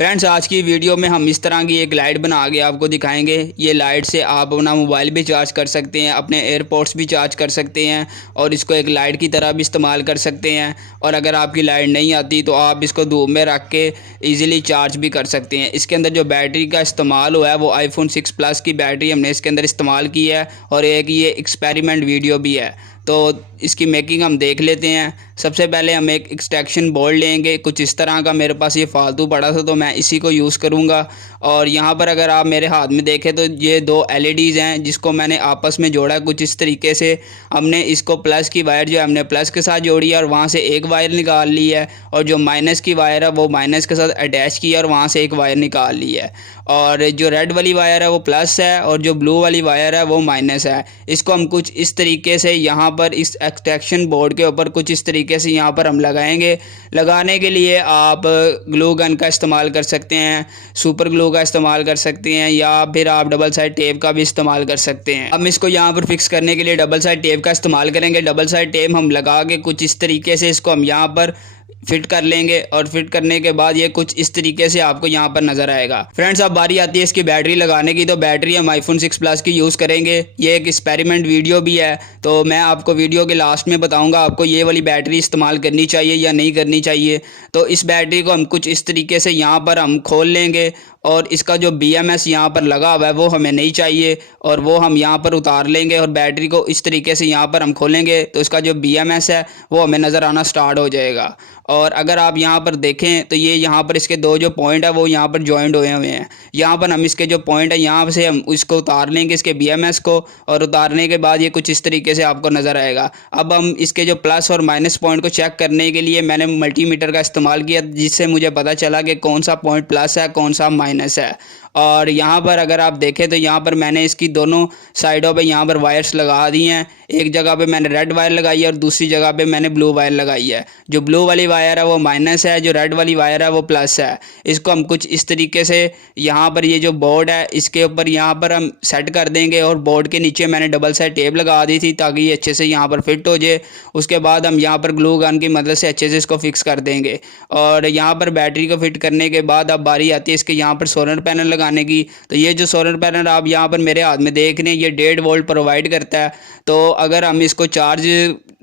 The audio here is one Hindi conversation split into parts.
फ्रेंड्स, आज की वीडियो में हम इस तरह की एक लाइट बना के आपको दिखाएंगे। ये लाइट से आप अपना मोबाइल भी चार्ज कर सकते हैं, अपने एयरपोर्ट्स भी चार्ज कर सकते हैं और इसको एक लाइट की तरह भी इस्तेमाल कर सकते हैं। और अगर आपकी लाइट नहीं आती तो आप इसको धूप में रख के इजीली चार्ज भी कर सकते हैं। इसके अंदर जो बैटरी का इस्तेमाल हुआ है वो आईफोन 6 प्लस की बैटरी हमने इसके अंदर इस्तेमाल की है और एक ये एक्सपेरिमेंट वीडियो भी है। तो इसकी मेकिंग हम देख लेते हैं। सबसे पहले हम एक एक्सट्रैक्शन बोर्ड लेंगे, कुछ इस तरह का। मेरे पास ये फालतू पड़ा था तो मैं इसी को यूज़ करूँगा। और यहाँ पर अगर आप मेरे हाथ में देखें तो ये दो एलईडीज़ हैं जिसको मैंने आपस में जोड़ा कुछ इस तरीके से। हमने इसको प्लस की वायर जो है हमने प्लस के साथ जोड़ी है और वहाँ से एक वायर निकाल ली है, और जो माइनस की वायर है वो माइनस के साथ अटैच की है और वहाँ से एक वायर निकाल ली है। और जो रेड वाली वायर है वो प्लस है और जो ब्लू वाली वायर है वो माइनस है। इसको हम कुछ इस तरीके से यहाँ पर इस एक्सट्रैक्शन बोर्ड के ऊपर कुछ इस तरीके से यहाँ पर हम लगाएंगे। लगाने के लिए आप ग्लू गन का इस्तेमाल कर सकते हैं, सुपर ग्लू का इस्तेमाल कर सकते हैं, या फिर आप डबल साइड टेप का भी इस्तेमाल कर सकते हैं। हम इसको यहाँ पर फिक्स करने के लिए डबल साइड टेप का इस्तेमाल करेंगे। डबल साइड टेप हम लगा के कुछ इस तरीके से इसको हम यहाँ पर फिट कर लेंगे और फिट करने के बाद ये कुछ इस तरीके से आपको यहाँ पर नजर आएगा। फ्रेंड्स, अब बारी आती है इसकी बैटरी लगाने की। तो बैटरी हम आईफोन 6 प्लस की यूज़ करेंगे। ये एक एक्सपेरिमेंट वीडियो भी है तो मैं आपको वीडियो के लास्ट में बताऊंगा आपको ये वाली बैटरी इस्तेमाल करनी चाहिए या नहीं करनी चाहिए। तो इस बैटरी को हम कुछ इस तरीके से यहाँ पर हम खोल लेंगे और इसका जो BMS यहाँ पर लगा हुआ है वो हमें नहीं चाहिए और वो हम यहाँ पर उतार लेंगे। और बैटरी को इस तरीके से यहाँ पर हम खोलेंगे तो इसका जो BMS है वो हमें नज़र आना स्टार्ट हो जाएगा। और अगर आप यहाँ पर देखें तो ये यहाँ पर इसके दो जो पॉइंट है वो यहाँ पर जॉइंट हुए हुए हैं। यहाँ पर हम इसके जो पॉइंट है यहाँ से हम इसको उतार लेंगे, इसके BMS को, और उतारने के बाद ये कुछ इस तरीके से आपको नज़र आएगा। अब हम इसके जो प्लस और माइनस पॉइंट को चेक करने के लिए मैंने मल्टीमीटर का इस्तेमाल किया, जिससे मुझे पता चला कि कौन सा पॉइंट प्लस है कौन सा माइनस है। और यहाँ पर अगर आप देखें तो यहाँ पर मैंने इसकी दोनों साइडों पे यहाँ पर वायर्स लगा दी हैं। एक जगह पे मैंने रेड वायर लगाई है और दूसरी जगह पे मैंने ब्लू वायर लगाई है। जो ब्लू वाली वायर है वो माइनस है, जो रेड वाली वायर है वो प्लस है। इसको हम कुछ इस तरीके से यहाँ पर ये जो बोर्ड है इसके ऊपर यहाँ पर हम सेट कर देंगे। और बोर्ड के नीचे मैंने डबल साइड टेप लगा दी थी ताकि ये अच्छे से यहाँ पर फिट हो जाए। उसके बाद हम यहाँ पर ग्लू गन की मदद से अच्छे से इसको फिक्स कर देंगे। और यहाँ पर बैटरी को फिट करने के बाद अब बारी आती है इसके यहाँ पर सोलर पैनल लगाने की। तो ये जो सोलर पैनल आप यहाँ पर मेरे हाथ में देख रहे हैं ये 1.5 वोल्ट प्रोवाइड करता है। तो अगर हम इसको चार्ज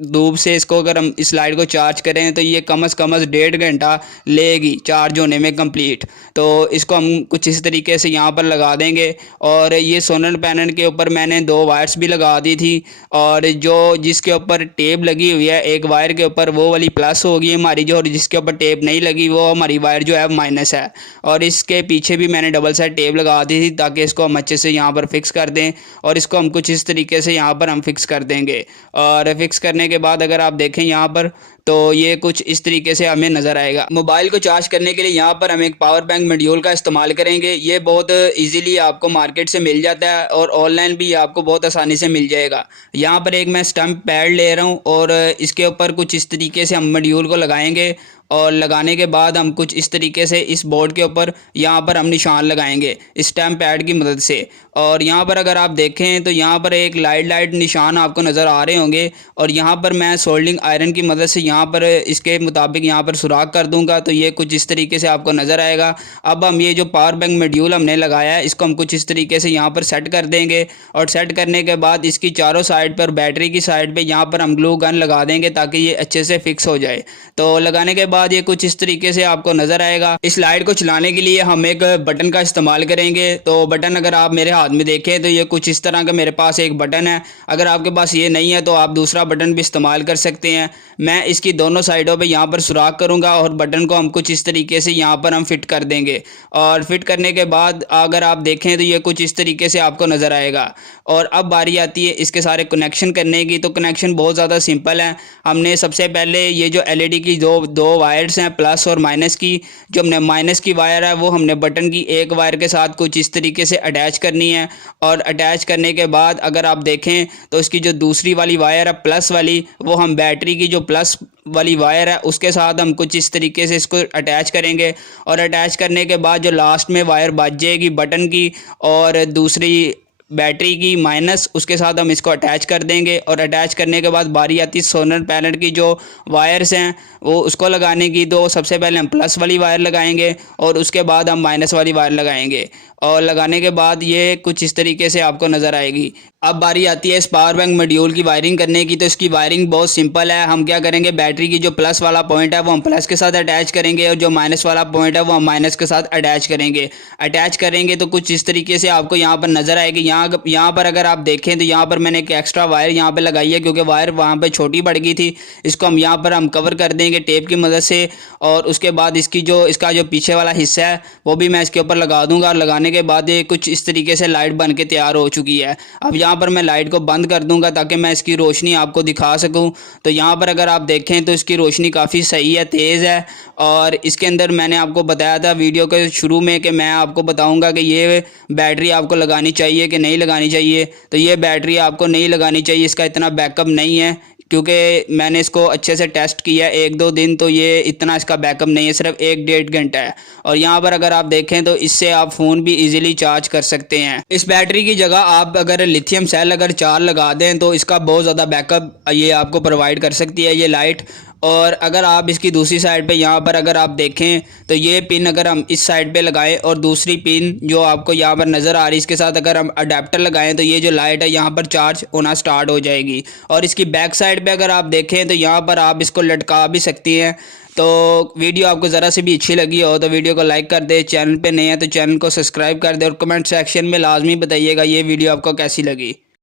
धूप से इसको अगर हम इस लाइट को चार्ज करें तो ये कम से कम 1.5 घंटा लेगी चार्ज होने में कंप्लीट। तो इसको हम कुछ इस तरीके से यहाँ पर लगा देंगे। और ये सोलर पैनल के ऊपर मैंने दो वायर्स भी लगा दी थी, और जो जिसके ऊपर टेप लगी हुई है एक वायर के ऊपर वो वाली प्लस होगी हमारी जो, और जिसके ऊपर टेप नहीं लगी वो हमारी वायर जो है माइनस है। और इसके पीछे भी मैंने डबल साइड टेप लगा दी थी ताकि इसको हम अच्छे से यहाँ पर फिक्स कर दें। और इसको हम कुछ इस तरीके से यहाँ पर हम फिक्स कर देंगे। और फिक्स करने के बाद अगर आप देखें यहाँ पर तो ये कुछ इस तरीके से हमें नज़र आएगा। मोबाइल को चार्ज करने के लिए यहाँ पर हम एक पावर बैंक मॉड्यूल का इस्तेमाल करेंगे। ये बहुत इजीली आपको मार्केट से मिल जाता है और ऑनलाइन भी आपको बहुत आसानी से मिल जाएगा। यहाँ पर एक मैं स्टम्प पैड ले रहा हूँ और इसके ऊपर कुछ इस तरीके से हम मॉड्यूल को लगाएंगे। और लगाने के बाद हम कुछ इस तरीके से इस बोर्ड के ऊपर यहाँ पर हम निशान लगाएंगे स्टैम्प पैड की मदद से। और यहाँ पर अगर आप देखें तो यहाँ पर एक लाइट निशान आपको नज़र आ रहे होंगे। और यहाँ पर मैं सोल्डिंग आयरन की मदद से यहाँ पर इसके मुताबिक यहाँ पर सुराख कर दूंगा तो ये कुछ इस तरीके से आपको नज़र आएगा। अब हम ये जो पावर बैंक मॉड्यूल हमने लगाया है इसको हम कुछ इस तरीके से यहाँ पर सेट कर देंगे। और सेट करने के बाद इसकी चारों साइड पर बैटरी की साइड पर यहाँ पर हम ग्लू गन लगा देंगे ताकि ये अच्छे से फिक्स हो जाए। तो लगाने के बाद ये कुछ इस तरीके से आपको नजर आएगा। इस लाइट को चलाने के लिए हम एक बटन का इस्तेमाल करेंगे। तो बटन अगर आप मेरे हाथ में देखें तो ये कुछ इस तरह का मेरे पास एक बटन है। अगर आपके पास ये नहीं है तो आप दूसरा बटन भी इस्तेमाल कर सकते हैं। मैं इसकी दोनों साइडों पे यहाँ पर सुराख करूँगा और बटन को हम कुछ इस तरीके से यहाँ पर हम फिट कर देंगे। और फिट करने के बाद अगर आप देखें तो ये कुछ इस तरीके से आपको नज़र आएगा। और अब बारी आती है इसके सारे कनेक्शन करने की। तो कनेक्शन बहुत ज़्यादा सिंपल है। हमने सबसे पहले ये जो LED की दो वायर्स हैं प्लस और माइनस की, जो हमने माइनस की वायर है वो हमने बटन की एक वायर के साथ कुछ इस तरीके से अटैच करनी है। और अटैच करने के बाद अगर आप देखें तो इसकी जो दूसरी वाली वायर है प्लस वाली वो हम बैटरी की जो प्लस वाली वायर है उसके साथ हम कुछ इस तरीके से इसको अटैच करेंगे। और अटैच करने के बाद जो लास्ट में वायर बच जाएगी बटन की और दूसरी बैटरी की माइनस, उसके साथ हम इसको अटैच कर देंगे और अटैच करने के बाद बारी आती है सोलर पैनल की जो वायर्स हैं वो उसको लगाने की। तो सबसे पहले हम प्लस वाली वायर लगाएंगे और उसके बाद हम माइनस वाली वायर लगाएंगे और लगाने के बाद ये कुछ इस तरीके से आपको नज़र आएगी। अब बारी आती है इस पावर बैंक मॉड्यूल की वायरिंग करने की। तो इसकी वायरिंग बहुत सिंपल है। हम क्या करेंगे, बैटरी की जो प्लस वाला पॉइंट है वो हम प्लस के साथ अटैच करेंगे और जो माइनस वाला पॉइंट है वो हम माइनस के साथ अटैच करेंगे तो कुछ इस तरीके से आपको यहाँ पर नज़र आएगी। यहाँ पर अगर आप देखें तो यहाँ पर मैंने एक एक्स्ट्रा वायर यहाँ पर लगाई है क्योंकि वायर वहाँ पर छोटी पड़ गई थी। इसको हम यहाँ पर हम कवर कर देंगे टेप की मदद से और उसके बाद इसका जो पीछे वाला हिस्सा है वो भी मैं इसके ऊपर लगा दूंगा। और लगाने के बाद ये कुछ इस तरीके से लाइट बन के तैयार हो चुकी है। अब यहाँ पर मैं लाइट को बंद कर दूंगा ताकि मैं इसकी रोशनी आपको दिखा सकूं। तो यहाँ पर अगर आप देखें तो इसकी रोशनी काफ़ी सही है, तेज़ है। और इसके अंदर मैंने आपको बताया था वीडियो के शुरू में कि मैं आपको बताऊंगा कि ये बैटरी आपको लगानी चाहिए कि नहीं लगानी चाहिए। तो ये बैटरी आपको नहीं लगानी चाहिए, इसका इतना बैकअप नहीं है क्योंकि मैंने इसको अच्छे से टेस्ट किया 1-2 दिन, तो ये इतना इसका बैकअप नहीं है, सिर्फ 1-1.5 घंटा है। और यहाँ पर अगर आप देखें तो इससे आप फ़ोन भी इजीली चार्ज कर सकते हैं। इस बैटरी की जगह आप अगर लिथियम सेल अगर 4 लगा दें तो इसका बहुत ज़्यादा बैकअप ये आपको प्रोवाइड कर सकती है ये लाइट। और अगर आप इसकी दूसरी साइड पे यहाँ पर अगर आप देखें तो ये पिन अगर हम इस साइड पे लगाएं और दूसरी पिन जो आपको यहाँ पर नज़र आ रही है इसके साथ अगर हम अडेप्टर लगाएं तो ये जो लाइट है यहाँ पर चार्ज होना स्टार्ट हो जाएगी। और इसकी बैक साइड पे अगर आप देखें तो यहाँ पर आप इसको लटका भी सकती हैं। तो वीडियो आपको ज़रा से भी अच्छी लगी हो तो वीडियो को लाइक कर दे, चैनल पे नए हैं तो चैनल को सब्सक्राइब कर दे और कमेंट सेक्शन में लाजमी बताइएगा ये वीडियो आपको कैसी लगी।